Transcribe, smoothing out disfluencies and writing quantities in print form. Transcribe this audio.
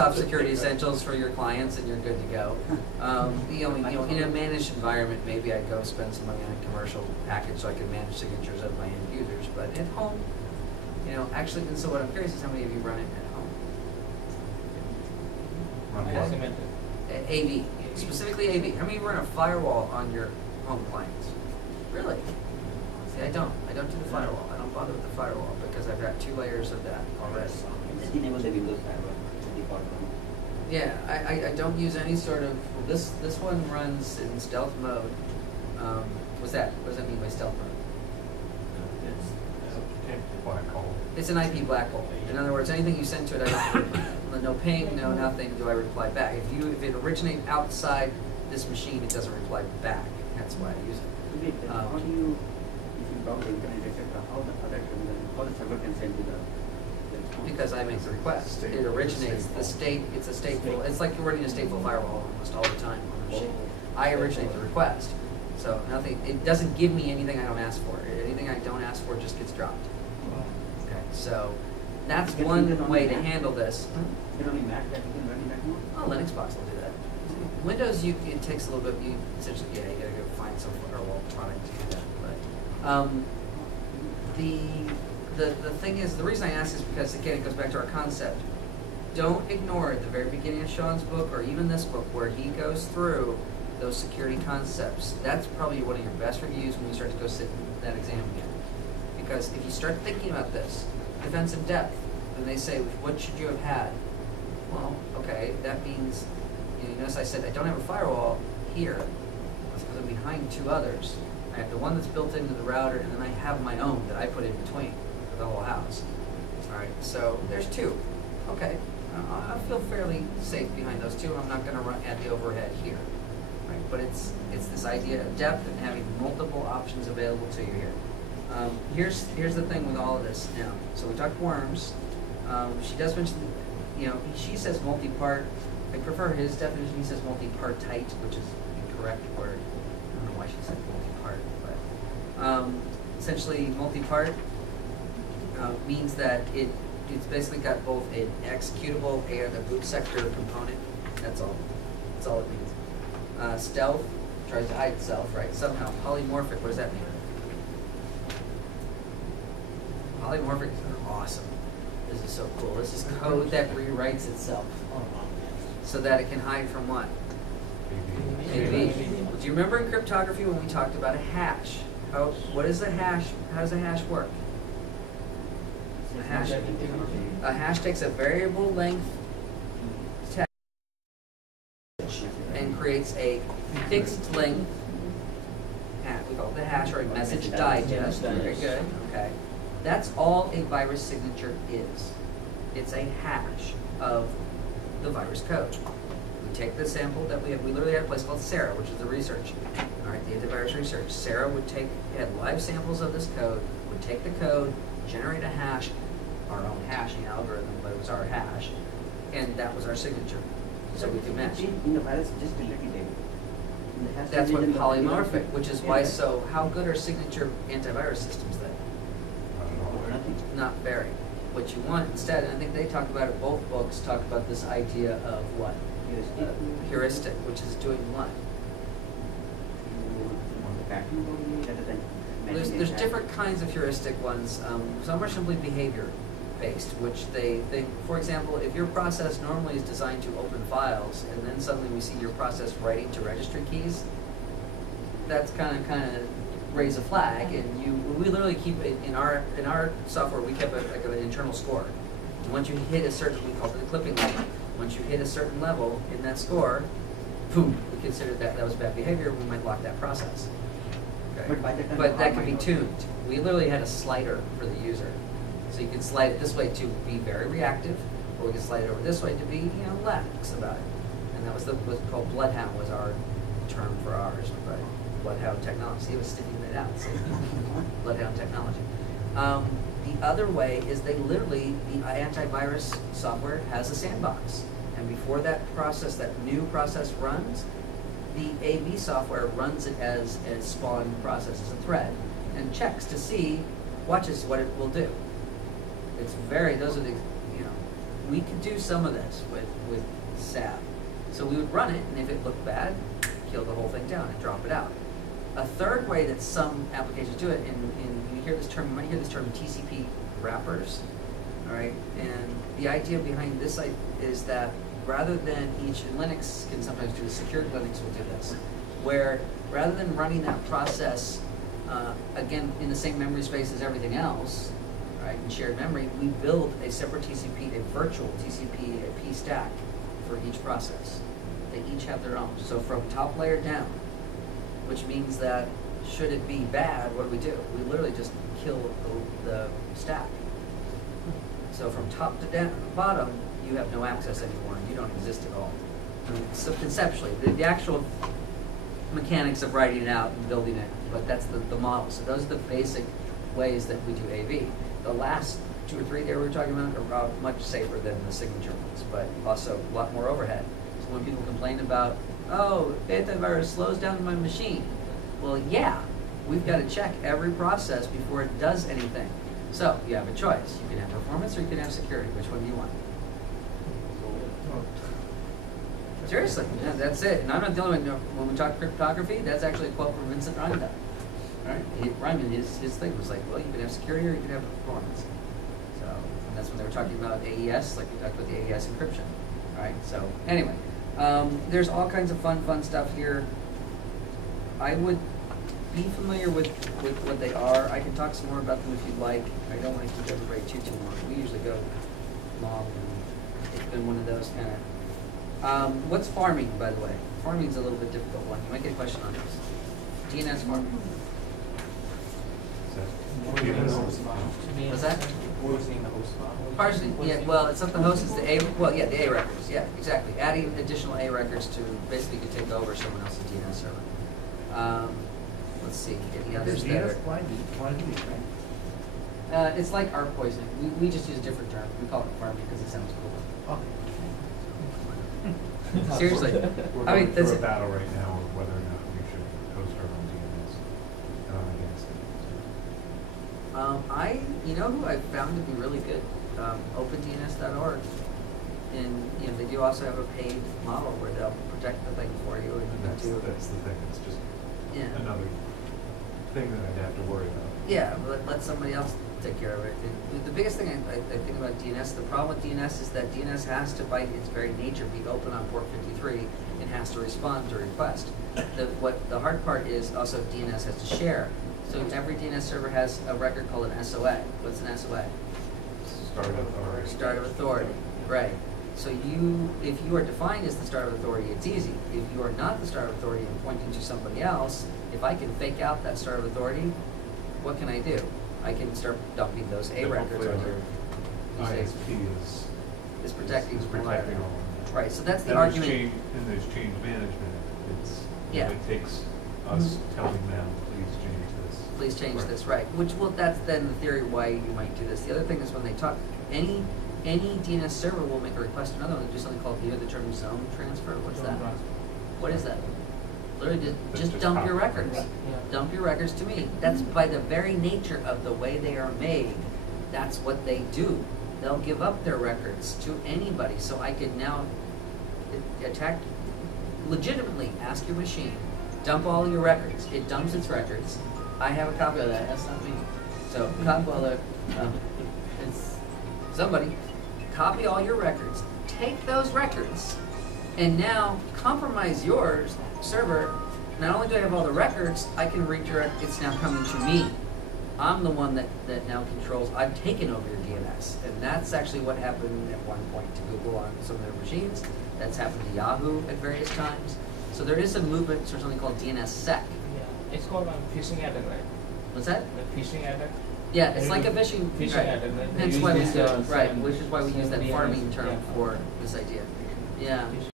Top security essentials for your clients, and you're good to go. In a managed environment, maybe I'd go spend some money on a commercial package so I could manage signatures of my end users. But at home, actually, and so what I'm curious is how many of you run it at home? AV, specifically AV. How many of you run a firewall on your home clients? Really? See, I don't. I don't do the firewall. I don't bother with the firewall because I've got 2 layers of that already. Just enable the Windows firewall. Yeah, I don't use any sort of, this one runs in stealth mode. What does that mean by stealth mode? It's an IP black hole. In other words, anything you send to it, no ping, no nothing, do I reply back. If it originates outside this machine, it doesn't reply back. That's why I use it. How do you, if you browse the internet, etc., how the server can send to the because I make the request. It originates the state, it's a stateful, it's like you're running a stateful firewall almost all the time on the machine. I originate the request. So nothing, it doesn't give me anything I don't ask for. Anything I don't ask for just gets dropped. Okay, so that's one way to handle this. Oh, Linux box will do that. Windows, it takes a little bit, you essentially, you gotta go find some firewall product to do that. But the thing is, the reason I ask is because, again, it goes back to our concept. Don't ignore at the very beginning of Sean's book, or even this book, where he goes through those security concepts. That's probably one of your best reviews when you start to go sit in that exam again. Because if you start thinking about this, defense in depth, and they say, what should you have had? Well, okay, that means, you notice I said I don't have a firewall here. That's because I'm behind 2 others. I have the one that's built into the router, and then I have my own that I put in between for the whole house. All right, so there's 2. Okay, I feel fairly safe behind those 2. I'm not going to add the overhead here. Right, but it's this idea of depth and having multiple options available to you here. Here's the thing with all of this now. So we talked worms. She does mention, she says multi-part. I prefer his definition. He says multi-partite, which is the correct word. I don't know why she said multi-part, but essentially multi-part means that it's basically got both an executable and a boot sector component. That's all. That's all it means. Stealth tries to hide itself, right? Somehow. Polymorphic, what does that mean? Polymorphic is awesome. This is so cool. This is code that rewrites itself so that it can hide from what? AV. Do you remember in cryptography when we talked about a hash? What is a hash? How does a hash work? A hash takes a variable length text and creates a fixed length hash. We call it the hash, or a message digest. Very good. Okay. That's all a virus signature is. It's a hash of the virus code. We take the sample that we have. We literally had a place called Sarah, which is the research. All right, the antivirus research. Sarah would had live samples of this code, would take the code, generate a hash, our own hashing algorithm, but it was our hash, and that was our signature. So we could match. In the virus, just to let you That's what polymorphic, which is why. So how good are signature antivirus systems then? Not very. What you want instead, and I think they talk about it, both books talk about this idea of what? Heuristic, which is doing what? There's different kinds of heuristic ones. Some are simply behavior-based, which they think, for example, if your process normally is designed to open files, and then suddenly we see your process writing to registry keys, that's kind of raise a flag, and we literally keep it in our software. We kept like an internal score. And once you hit a certain, we call it the clipping level. Once you hit a certain level in that score, boom, we consider that was bad behavior. We might lock that process. Okay. But that can be tuned. We literally had a slider for the user, so you can slide it this way to be very reactive, or we can slide it over this way to be lax about it. And that was what's called bloodhound was our term for ours, right? Bloodhound technology. See, it was sticking that out. So bloodhound technology. The other way is they literally, the antivirus software has a sandbox. And before that new process runs, the AV software runs it as a spawn process, as a thread, and checks to see, watches what it will do. It's those are the, we could do some of this with SAP. So we would run it, and if it looked bad, kill the whole thing down and drop it out. A third way that some applications do it, and you hear this term, you might hear this term TCP wrappers, all right? And the idea behind this is that rather than each, and Linux can sometimes do this, secured Linux will do this, where rather than running that process, again, in the same memory space as everything else, right, in shared memory, we build a separate TCP, a virtual TCP, a P stack for each process. They each have their own. So from top layer down, which means that should it be bad, what do? We literally just kill the stack. So from top to down, bottom, you have no access anymore. You don't exist at all. I mean, so conceptually, the actual mechanics of writing it out and building it, but that's the model. So those are the basic ways that we do AV. The last 2 or 3 there we were talking about are much safer than the signature ones, but also a lot more overhead. So when people complain about, oh, antivirus slows down my machine, well, yeah, we've got to check every process before it does anything. So you have a choice. You can have performance or you can have security. Which one do you want? Seriously, yeah, that's it. And I'm not the only one. When we talk cryptography, that's actually a quote from Vincent Reinda. Right? Ryman, his thing was like, well, you can have security or you can have performance. So that's when they were talking about AES, like we talked about the AES encryption. Right? So anyway, there's all kinds of fun stuff here. I would be familiar with what they are. I can talk some more about them if you'd like. I don't want to keep everybody too long. We usually go long, and it's been one of those kind of. What's farming, by the way? Farming's a little bit difficult one. You might get a question on this. DNS farming. What's that? Parsing. Yeah. Well, it's not the host. It's the A. Well, yeah, the A records. Yeah, exactly. Adding additional A records to basically you could take over someone else's DNS server. Let's see. Any others there? Why do we train? It's like art poisoning. We just use a different term. We call it farming because it sounds cool. Okay. Seriously. We're going through a battle right now of whether or not we should host our own DNS, and I'm against it. You know who I found to be really good? OpenDNS.org. And they do also have a paid model where they'll protect the thing for you, and you can do. That's the thing. It's just another thing that I'd have to worry about. Yeah, let somebody else take care of it. The biggest thing I think about DNS, the problem with DNS is that DNS has to, by its very nature, be open on port 53 and has to respond to request. The hard part is also DNS has to share. So every DNS server has a record called an SOA. What's an SOA? Start of authority. Start of authority, right. So if you are defined as the start of authority, it's easy. If you are not the start of authority and pointing to somebody else, if I can fake out that start of authority, what can I do? I can start dumping those A records on your ISP is protecting all of that. Right, so that's the and argument. And there's change management. It takes us telling them, please change this. Please change this, right. That's then the theory why you might do this. The other thing is when they talk, any DNS server will make a request to another one to do something called, you hear the term zone transfer? What's that? What is that? Literally just dump your records. Dump your records to me. That's by the very nature of the way they are made. That's what they do. They'll give up their records to anybody. So I could now attack, legitimately ask your machine, dump all your records. It dumps its records. I have a copy of that. That's not me. So copy all the, it's somebody, copy all your records, take those records, and now compromise yours server. Not only do I have all the records, I can redirect, it's now coming to me. I'm the one that now controls, I've taken over your DNS. And that's actually what happened at one point to Google on some of their machines. That's happened to Yahoo at various times. So there is a movement for something called DNSSEC. Yeah, it's called phishing attack, right? What's that? The phishing attack. Yeah, it's like a phishing attack, right? Hence why we do it, right, which is why we use that DNS, farming term yeah. for this idea. Yeah.